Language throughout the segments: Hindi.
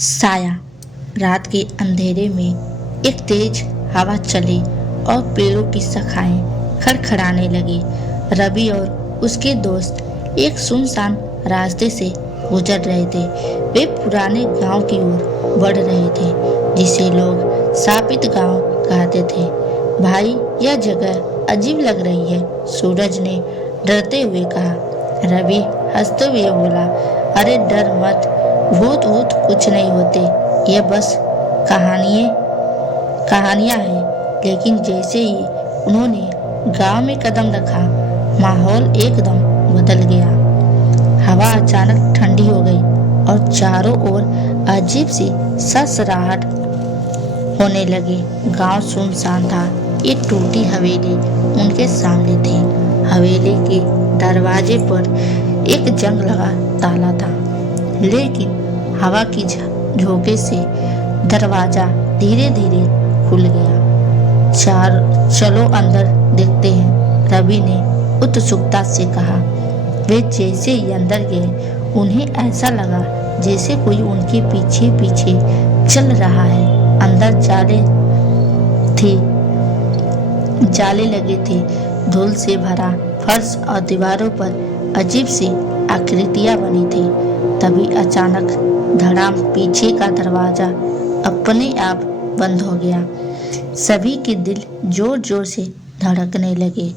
साया। रात के अंधेरे में एक तेज हवा चली और पेड़ों की शाखाएं खड़खड़ाने लगी। रवि और उसके दोस्त एक सुनसान रास्ते से गुजर रहे थे। वे पुराने गांव की ओर बढ़ रहे थे, जिसे लोग शापित गांव कहते थे। भाई, यह जगह अजीब लग रही है, सूरज ने डरते हुए कहा। रवि हंसते हुए बोला, अरे डर मत, भूत वूत कुछ नहीं होते, ये बस कहानियां हैं। लेकिन जैसे ही उन्होंने गांव में कदम रखा, माहौल एकदम बदल गया। हवा अचानक ठंडी हो गई और चारों ओर अजीब सी ससराहट होने लगी। गांव सुनसान था। एक टूटी हवेली उनके सामने थी। हवेली के दरवाजे पर एक जंग लगा ताला था, लेकिन हवा की झोंके से दरवाजा धीरे धीरे खुल गया। चलो अंदर देखते हैं, रवि ने उत्सुकता से कहा। वे जैसे ही अंदर गए, उन्हें ऐसा लगा जैसे कोई उनके पीछे पीछे चल रहा है। अंदर जाले लगे थे, धूल से भरा फर्श और दीवारों पर अजीब सी आकृतियां बनी थी। तभी अचानक धड़ाम, पीछे का दरवाजा अपने आप बंद हो गया। सभी के दिल जोर जोर से धड़कने लगे।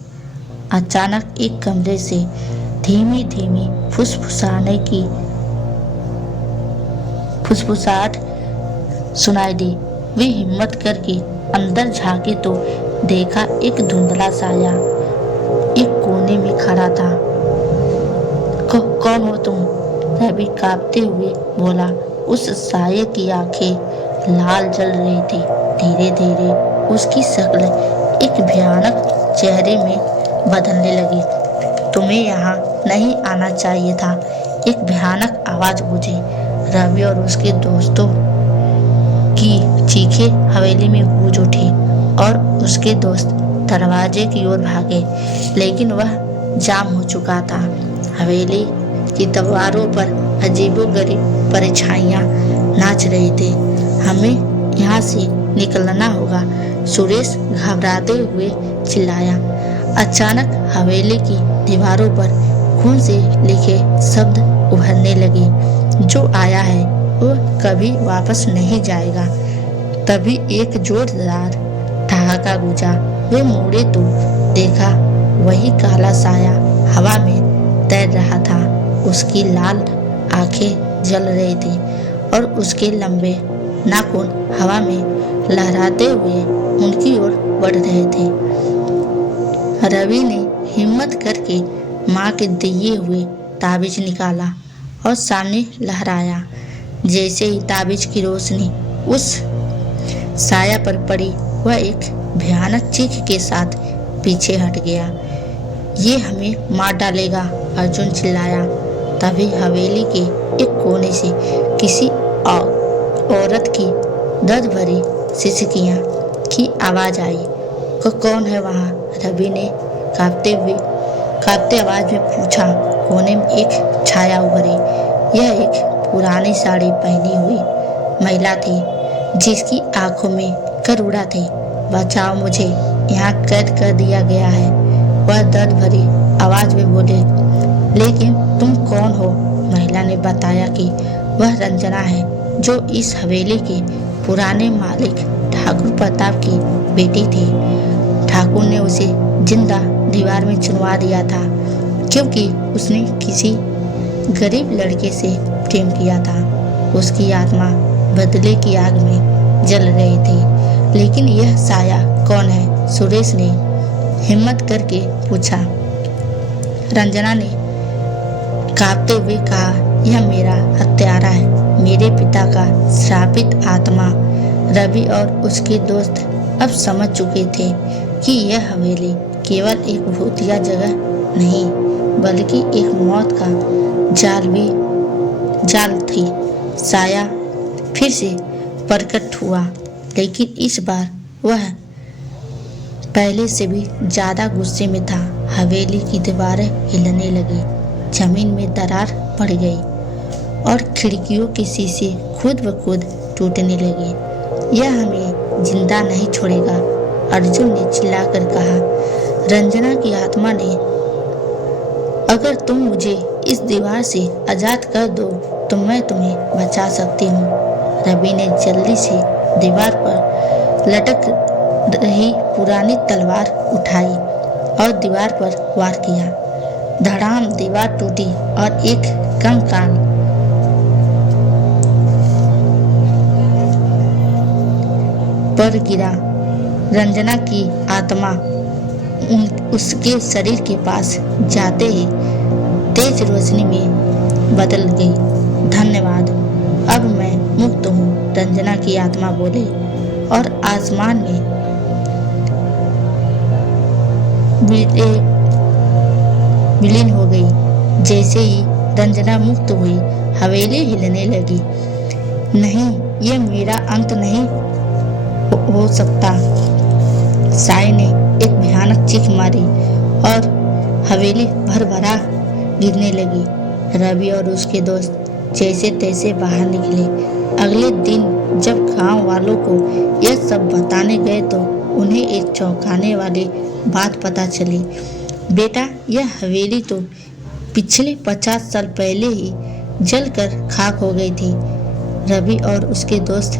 अचानक एक कमरे से धीमी धीमी फुसफुसाहट सुनाई दी। वे हिम्मत करके अंदर झांके तो देखा एक धुंधला साया एक कोने में खड़ा था। कौन हो तुम? रवि कांपते हुए बोला। उस साये की आंखें लाल जल रही थी। धीरे धीरे उसकी शक्ल एक भयानक चेहरे में बदलने लगी। तुम्हें यहाँ नहीं आना चाहिए था, एक भयानक आवाज गूंजी। रवि और उसके दोस्तों की चीखें हवेली में गूंज उठी और उसके दोस्त दरवाजे की ओर भागे, लेकिन वह जाम हो चुका था। हवेली की दीवारों पर अजीबोगरीब परछाइयां नाच रही थी। हमें यहाँ से निकलना होगा, सुरेश घबराते हुए चिल्लाया। अचानक हवेली की दीवारों पर खून से लिखे शब्द उभरने लगे, जो आया है वो कभी वापस नहीं जाएगा। तभी एक जोरदार ठहाका गूंजा। वे मुड़े तो देखा वही काला साया हवा में तैर रहा था। उसकी लाल आंखें जल रही थी और उसके लंबे नाखून हवा में लहराते हुए उनकी ओर बढ़ रहे थे। रवि ने हिम्मत करके मां के दिए हुए ताबीज निकाला और सामने लहराया। जैसे ही ताबीज की रोशनी उस साया पर पड़ी, वह एक भयानक चीख के साथ पीछे हट गया। ये हमें मार डालेगा, अर्जुन चिल्लाया। तभी हवेली के एक कोने से किसी औरत की दर्द भरी सिसकियां की आवाज आई। कौन है वहाँ? रवि ने कांपते आवाज में पूछा। कोने में एक छाया उभरी। यह एक पुरानी साड़ी पहनी हुई महिला थी, जिसकी आंखों में करुणा थी। बचाओ, मुझे यहाँ कैद कर दिया गया है, वह दर्द भरी आवाज में बोले। लेकिन तुम कौन हो? महिला ने बताया कि वह रंजना है, जो इस हवेली के पुराने मालिक ठाकुर प्रताप की बेटी थी। ठाकुर ने उसे जिंदा दीवार में चुनवा दिया था, क्योंकि उसने किसी गरीब लड़के से प्रेम किया था। उसकी आत्मा बदले की आग में जल रही थी। लेकिन यह साया कौन है? सुरेश ने हिम्मत करके पूछा। रंजना ने कांपते हुए कहा, यह मेरा हत्यारा है, मेरे पिता का श्रापित आत्मा। रवि और उसके दोस्त अब समझ चुके थे कि यह हवेली केवल एक भूतिया जगह नहीं, बल्कि एक मौत का जाल थी। साया फिर से प्रकट हुआ, लेकिन इस बार वह पहले से भी ज्यादा गुस्से में था। हवेली की दीवारें हिलने लगी, जमीन में दरार पड़ गई और खिड़कियों के शीशे खुद ब खुद टूटने लगे। यह हमें जिंदा नहीं छोड़ेगा, अर्जुन ने चिल्लाकर कहा। रंजना की आत्मा ने, अगर तुम मुझे इस दीवार से आजाद कर दो तो मैं तुम्हें बचा सकती हूँ। रवि ने जल्दी से दीवार पर लटक रही पुरानी तलवार उठाई और दीवार पर वार किया। धड़ाम, दीवार टूटी और एक कंकाल पर गिरा। रंजना की आत्मा उसके शरीर के पास जाते ही तेज रोशनी में बदल गई। धन्यवाद, अब मैं मुक्त हूँ, रंजना की आत्मा बोले और आसमान में विलीन हो गई। जैसे ही रंजना मुक्त हुई, हवेली हिलने लगी। नहीं, ये मेरा अंत नहीं हो सकता। साई ने एक भयानक चीख मारी और हवेली भरभरा गिरने लगी। रवि और उसके दोस्त जैसे तैसे बाहर निकले। अगले दिन जब गांव वालों को यह सब बताने गए तो उन्हें एक चौंकाने वाली बात पता चली। बेटा, यह हवेली तो पिछले 50 साल पहले ही जलकर खाक हो गई थी। रवि और उसके दोस्त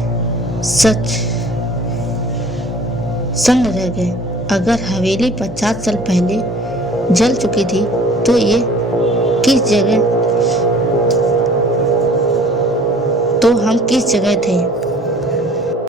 सन्न रह गए। अगर हवेली 50 साल पहले जल चुकी थी तो ये किस जगह तो हम किस जगह थे?